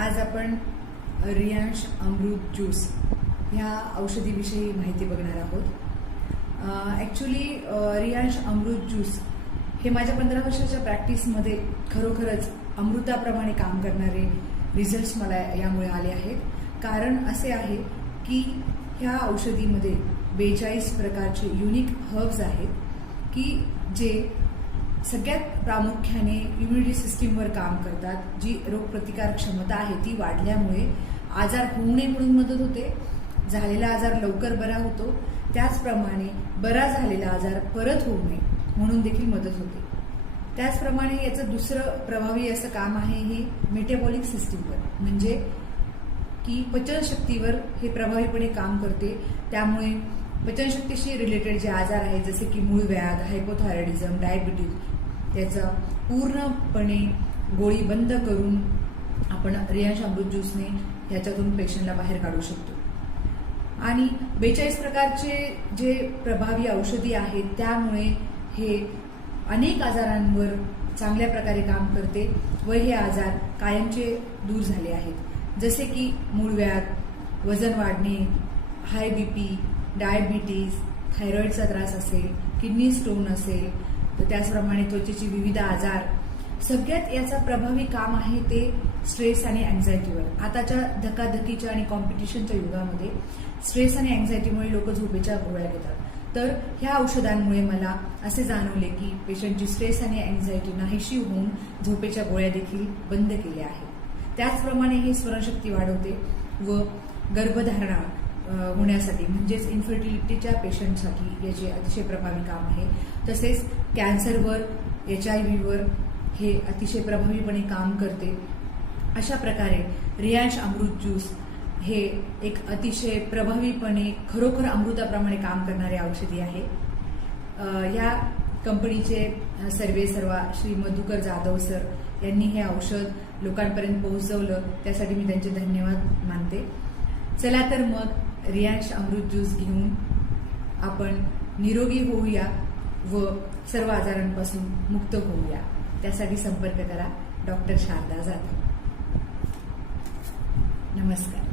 आज आपण रियांश अमृत ज्यूस ह्या औषधीविषयी माहिती बघणार आहोत. ॲक्च्युली रियांश अमृत ज्यूस हे माझ्या 15 वर्षाच्या प्रॅक्टिसमध्ये खरोखरच अमृताप्रमाणे काम करणारे रिझल्ट्स मला यामुळे आले आहेत. कारण असे आहे की ह्या औषधीमध्ये 42 प्रकारचे युनिक हर्ब्स आहेत की जे सगळ्यात प्रामुख्याने इम्युनिटी सिस्टीमवर काम करतात. जी रोगप्रतिकारक क्षमता आहे ती वाढल्यामुळे आजार होऊ नये म्हणून मदत होते, झालेला आजार लवकर बरा होतो, त्याचप्रमाणे बरा झालेला आजार परत होऊ नये म्हणून देखील मदत होते. त्याचप्रमाणे याचं दुसरं प्रभावी असं काम आहे हे मेटाबॉलिक सिस्टीमवर, म्हणजे की पचनशक्तीवर हे प्रभावीपणे काम करते. त्यामुळे पचनशक्तीशी रिलेटेड जे आजार आहेत जसे की मूळव्याध, हायपोथायरॉइडिझम, डायबिटीज त्याचा पूर्णपणे गोळी बंद करून आपण रियांश अमृत ज्यूसने ह्याच्यातून पेशंटला बाहेर काढू शकतो. आणि 42 प्रकारचे जे प्रभावी औषधी आहेत त्यामुळे हे अनेक आजारांवर चांगल्या प्रकारे काम करते व हे आजार कायमचे दूर झाले आहेत. जसे की मूळव्याध, वजन वाढणे, हाय बीपी, डायबिटीज, थायरॉइडचा त्रास असेल, किडनी स्टोन असेल, तर त्याचप्रमाणे त्वचेचे विविध आजार, सगळ्यात याचा प्रभावी काम आहे ते स्ट्रेस आणि अँझायटीवर. आताच्या धकाधकीच्या आणि कॉम्पिटिशनच्या युगामध्ये स्ट्रेस आणि अँझायटीमुळे लोक झोपेच्या गोळ्या घेतात. तर ह्या औषधांमुळे मला असे जाणवले की पेशंटची स्ट्रेस आणि अँझायटी नाहीशी होऊन झोपेच्या गोळ्या देखील बंद केल्या आहेत. त्याचप्रमाणे हे स्मरणशक्ती वाढवते व गर्भधारणा होण्यासाठी म्हणजेच इन्फर्टिलिटीच्या पेशंटसाठी याचे अतिशय प्रभावी काम आहे. तसेच कॅन्सरवर, HIV हे अतिशय प्रभावीपणे काम करते. अशा प्रकारे रियांश अमृत ज्यूस हे एक अतिशय प्रभावीपणे खरोखर अमृताप्रमाणे काम करणारे औषधी आहे. या कंपनीचे सर्वा श्री मधुकर जाधव सर यांनी हे औषध लोकांपर्यंत पोहोचवलं, त्यासाठी मी त्यांचे धन्यवाद मानते. चला तर मग रियांश अमृत ज्यूस घेऊन आपण निरोगी होऊया व सर्व आजारांपासून मुक्त होऊया. त्यासाठी संपर्क करा डॉक्टर शारदा जाधव. नमस्कार.